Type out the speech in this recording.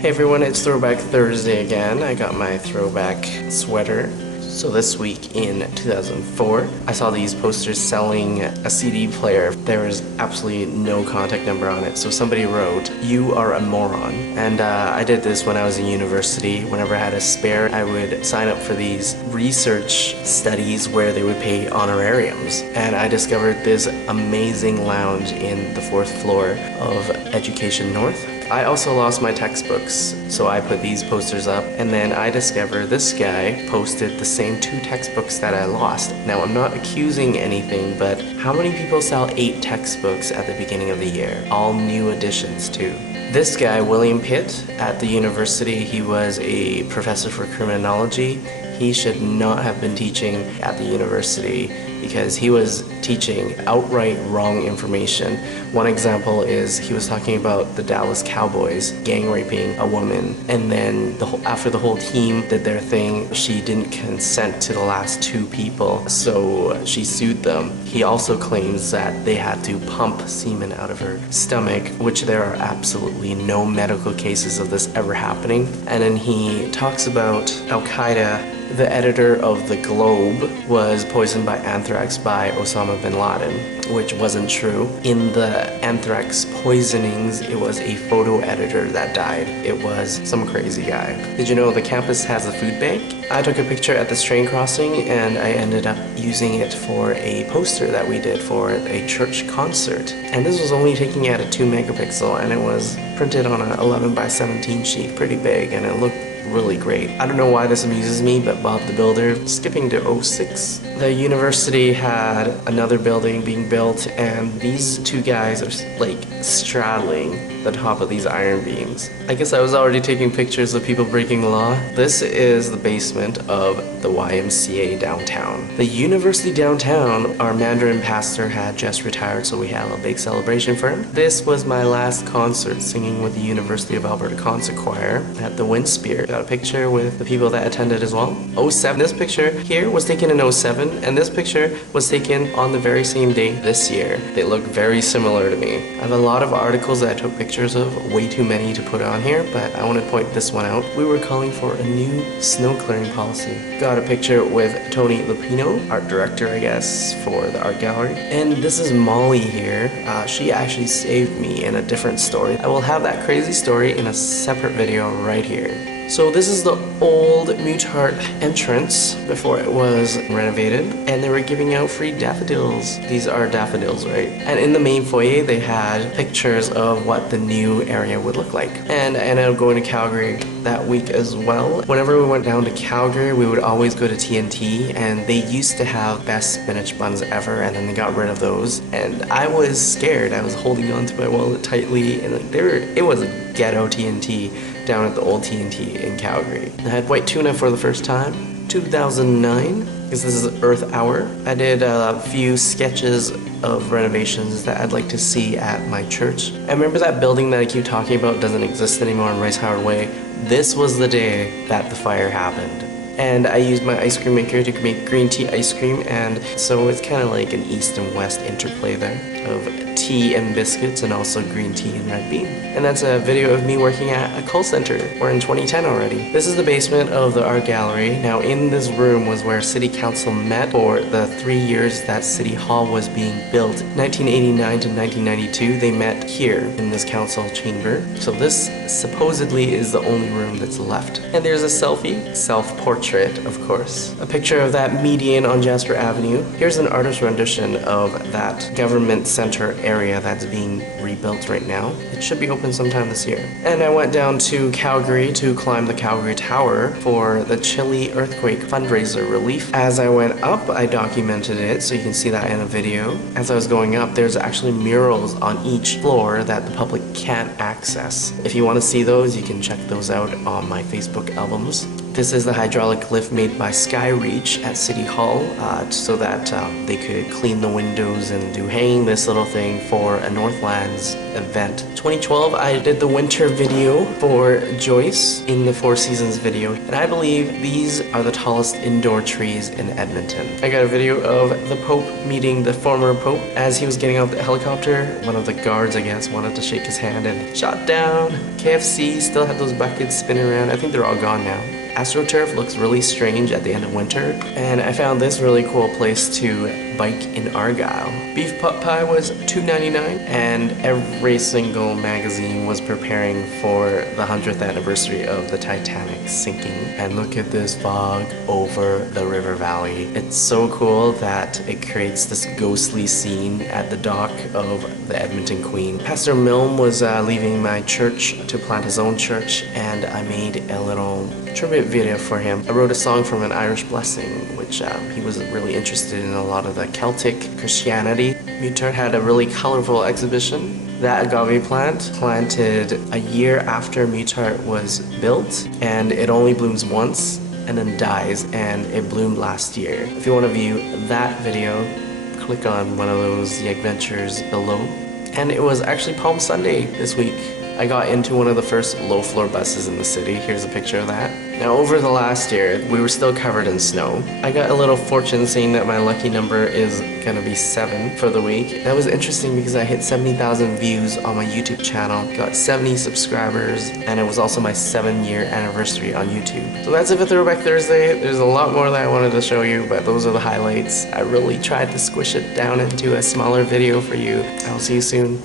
Hey everyone, it's Throwback Thursday again. I got my throwback sweater. So this week in 2004, I saw these posters selling a CD player. There was absolutely no contact number on it, so somebody wrote, "You are a moron." And I did this when I was in university. Whenever I had a spare, I would sign up for these research studies where they would pay honorariums. And I discovered this amazing lounge in the 4th floor of Education North. I also lost my textbooks, so I put these posters up, and then I discovered this guy posted the same 2 textbooks that I lost. Now, I'm not accusing anything, but how many people sell 8 textbooks at the beginning of the year? All new editions too. This guy, William Pitt, at the university, he was a professor for criminology. He should not have been teaching at the university because he was teaching outright wrong information. One example is he was talking about the Dallas Cowboys gang raping a woman, and then after the whole team did their thing, she didn't consent to the last 2 people, so she sued them. He also claims that they had to pump semen out of her stomach, which there are absolutely no medical cases of this ever happening. And then he talks about Al-Qaeda. The editor of The Globe was poisoned by anthrax by Osama bin Laden, which wasn't true. In the anthrax poisonings, it was a photo editor that died. It was some crazy guy. Did you know the campus has a food bank? I took a picture at this train crossing and I ended up using it for a poster that we did for a church concert. And this was only taken at a 2 megapixel and it was printed on an 11 by 17 sheet, pretty big, and it looked really great. I don't know why this amuses me, but Bob the Builder, skipping to 06. The university had another building being built, and these 2 guys are like straddling the top of these iron beams. I guess I was already taking pictures of people breaking the law. This is the basement of the YMCA downtown. The university downtown, our Mandarin pastor had just retired, so we had a big celebration for him. This was my last concert singing with the University of Alberta Concert Choir at the Wind Spear. Got a picture with the people that attended as well. 07. This picture here was taken in 07, and this picture was taken on the very same day this year. They look very similar to me. I have a lot of articles that I took pictures of, way too many to put on here, but I want to point this one out. We were calling for a new snow clearing policy. Got a picture with Tony Lupino, art director, I guess, for the art gallery. And this is Molly here. She actually saved me in a different story. I will have that crazy story in a separate video right here. So this is the old Mutart entrance before it was renovated, and they were giving out free daffodils. These are daffodils, right? And in the main foyer they had pictures of what the new area would look like. And I ended up going to Calgary that week as well. Whenever we went down to Calgary, we would always go to TNT, and they used to have best spinach buns ever, and then they got rid of those. And I was scared. I was holding on to my wallet tightly, and like it was a ghetto TNT down at the old TNT in Calgary. I had white tuna for the first time, 2009, because this is Earth Hour. I did a few sketches of renovations that I'd like to see at my church. I remember that building that I keep talking about doesn't exist anymore on Rice Howard Way. This was the day that the fire happened. And I used my ice cream maker to make green tea ice cream, and so it's kind of like an east and west interplay there of tea and biscuits and also green tea and red bean. And that's a video of me working at a call center. We're in 2010 already. This is the basement of the art gallery. Now in this room was where City Council met for the 3 years that City Hall was being built. 1989 to 1992, they met here in this council chamber. So this supposedly is the only room that's left. And there's a selfie, self-portrait of course. A picture of that median on Jasper Avenue. Here's an artist rendition of that government center area that's being rebuilt right now. It should be open sometime this year. And I went down to Calgary to climb the Calgary Tower for the Chile earthquake fundraiser relief. As I went up, I documented it, so you can see that in a video. As I was going up, there's actually murals on each floor that the public can't access. If you want to see those, you can check those out on my Facebook albums. This is the hydraulic lift made by Skyreach at City Hall so that they could clean the windows and do hanging this little thing for a Northlands event. 2012, I did the winter video for Joyce in the Four Seasons video, and I believe these are the tallest indoor trees in Edmonton. I got a video of the Pope meeting the former Pope. As he was getting out of the helicopter, one of the guards, I guess, wanted to shake his hand and shot down. KFC still had those buckets spinning around. I think they're all gone now. AstroTurf looks really strange at the end of winter, and I found this really cool place to bike in Argyle. Beef pot pie was $2.99, and every single magazine was preparing for the 100th anniversary of the Titanic sinking. And look at this fog over the river valley. It's so cool that it creates this ghostly scene at the dock of the Edmonton Queen. Pastor Milne was leaving my church to plant his own church, and I made a little tribute video for him. I wrote a song from an Irish blessing, which he was really interested in a lot of the Celtic Christianity. Mutart had a really colorful exhibition. That agave plant planted a year after Mutart was built, and it only blooms once and then dies, and it bloomed last year. If you want to view that video, click on one of those adventures below. And it was actually Palm Sunday this week. I got into one of the first low-floor buses in the city. Here's a picture of that. Now, over the last year, we were still covered in snow. I got a little fortune saying that my lucky number is gonna be 7 for the week. That was interesting because I hit 70,000 views on my YouTube channel, got 70 subscribers, and it was also my 7-year anniversary on YouTube. So that's it for Throwback Thursday. There's a lot more that I wanted to show you, but those are the highlights. I really tried to squish it down into a smaller video for you. I will see you soon.